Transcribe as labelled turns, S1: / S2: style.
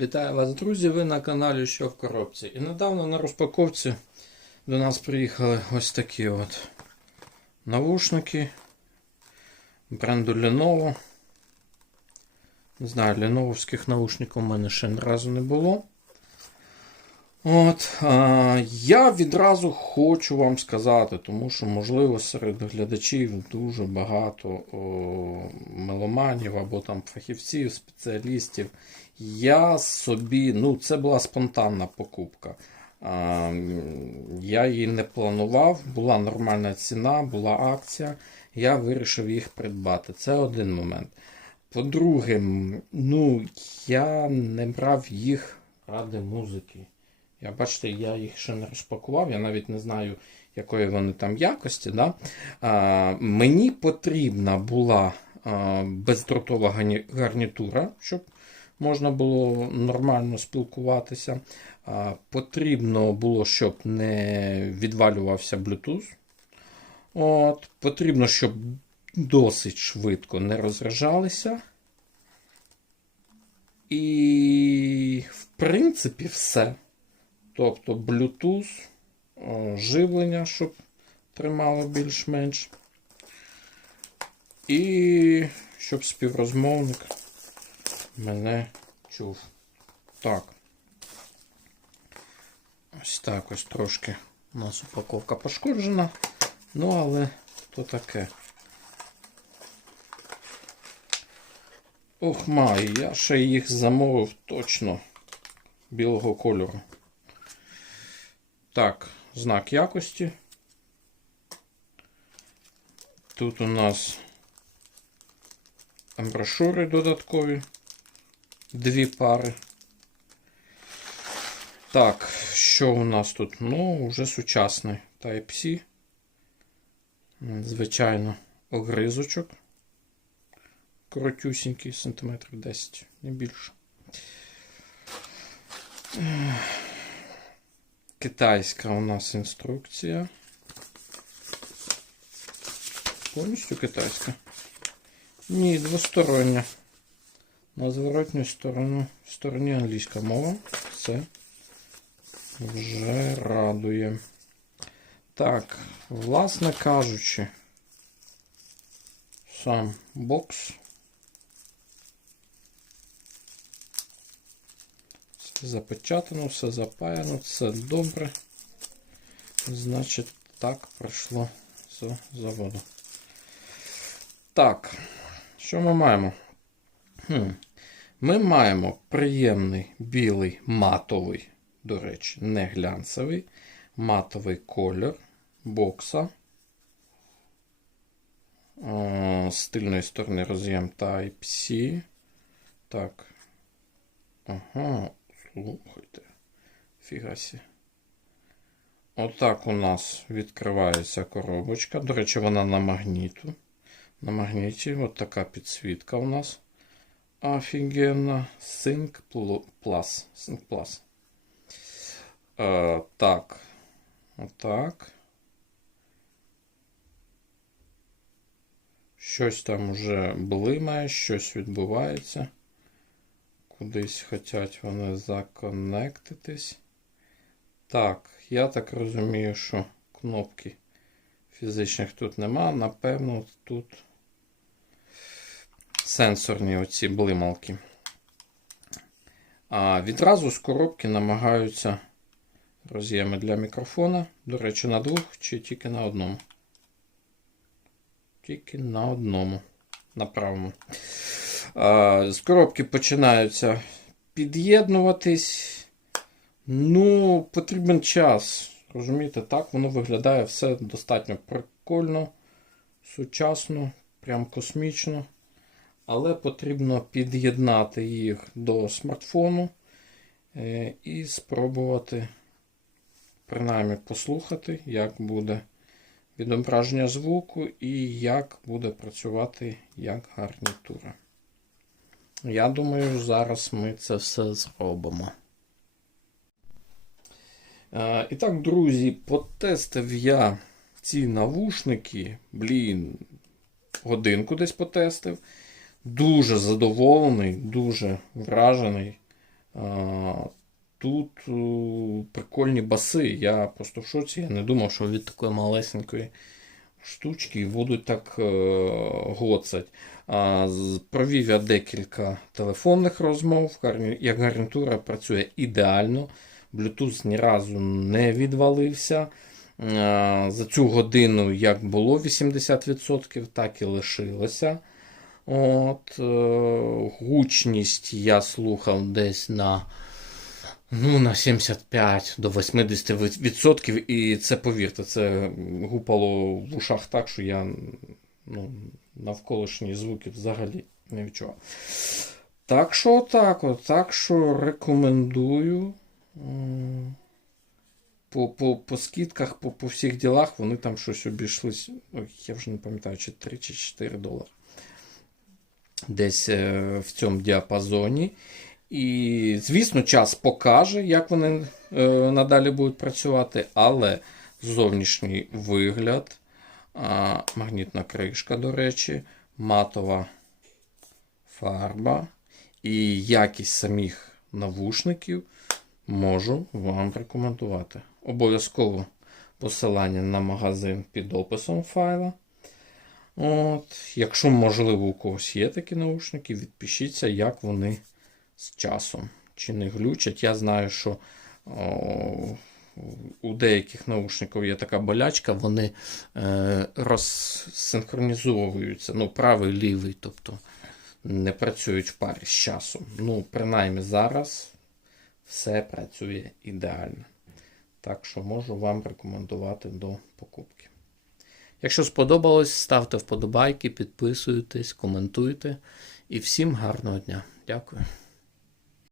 S1: Вітаю вас, друзі! Ви на каналі Що в коробці. І недавно на розпаковці до нас приїхали ось такі от навушники бренду Lenovo. Не знаю, леновських наушників у мене ще ні разу не було. От, а, я відразу хочу вам сказати, тому що, можливо, серед глядачів дуже багато о, меломанів або там фахівців, спеціалістів. Я собі, ну, це була спонтанна покупка. А, я її не планував, була нормальна ціна, була акція. Я вирішив їх придбати. Це один момент. По-друге, ну, я не брав їх ради музики. Я бачите, я їх ще не розпакував, я навіть не знаю, якої вони там якості. Да? А, мені потрібна була а, бездротова гарнітура, щоб можна було нормально спілкуватися. А, потрібно було, щоб не відвалювався Bluetooth. От, потрібно, щоб досить швидко не розряджалися. І, в принципі, все. Тобто Bluetooth, живлення, щоб тримало більш-менш. І щоб співрозмовник мене чув. Так. Ось так ось трошки у нас упаковка пошкоджена. Ну, але то таке. Ох, май, я ще їх замовив точно білого кольору. Так, знак якості. Тут у нас брошури додаткові. Дві пари. Так, що у нас тут? Ну, вже сучасний Type-C. Звичайно, огризочок. Коротюсінький, сантиметрів 10, не більше. Китайська у нас інструкція. Повністю китайська. Ні, двостороння. На зворотню сторону в стороні англійська мова. Це вже радує. Так, власне кажучи, сам бокс. Все запечатано, все запаяно, все добре. Значить, так пройшло з заводу. Так, що ми маємо? Хм. Ми маємо приємний білий матовий, до речі, не глянцевий, матовий колір бокса. О, з тильної сторони роз'єм Type-C. Так. Ага, слухайте. Фігасі. Отак у нас відкривається коробочка. До речі, вона на магніту. На магніті от така підсвітка у нас. Офігенна. Sync Plus. Sync Plus. Е, так. Отак. Щось там вже блимає, щось відбувається. Кудись хочуть вони законектитись. Так, я так розумію, що кнопки фізичних тут нема. Напевно, тут сенсорні оці блималки. А відразу з коробки намагаються роз'єми для мікрофона. До речі, на двох чи тільки на одному. Тільки на одному. На правому. З коробки починаються під'єднуватись. Ну, потрібен час. Розумієте, так воно виглядає все достатньо прикольно, сучасно, прям космічно. Але потрібно під'єднати їх до смартфону е, і спробувати, принаймні, послухати, як буде відображення звуку і як буде працювати як гарнітура. Я думаю, зараз ми це все зробимо. Е, І так, друзі, потестив я ці навушники. Блін, годинку десь потестив. Дуже задоволений, дуже вражений. А, Тут е, прикольні баси. Я просто в шоці. Я не думав, що від такої малесенької штучки і будуть так е, гоцать. Провів я декілька телефонних розмов. Як гарнітура працює ідеально. Bluetooth ні разу не відвалився. А, За цю годину як було 80%, так і лишилося. От, е, гучність я слухав десь на, ну, на 75 до 80%. І це, повірте, це гупало в ушах так, що я ну, навколишні звуки взагалі не відчував. Так що так, от, так що рекомендую. По, по, по скидках, по, по всіх ділах вони там щось обійшлись. Ой, я вже не пам'ятаю, чи 3 чи 4 долари. Десь е, в цьому діапазоні. І, звісно, час покаже, як вони е, надалі будуть працювати, але зовнішній вигляд, магнітна кришка, до речі, матова фарба і якість самих навушників можу вам рекомендувати. Обов'язково посилання на магазин під описом файла. От, якщо, можливо, у когось є такі наушники, відпишіться, як вони з часом. Чи не глючать. Я знаю, що о, у деяких наушників є така болячка, вони е, розсинхронізовуються. Ну, правий, лівий, тобто не працюють в парі з часом. Ну, принаймні зараз все працює ідеально. Так що можу вам рекомендувати до покупки. Якщо сподобалось, ставте вподобайки, підписуйтесь, коментуйте. І всім гарного дня. Дякую.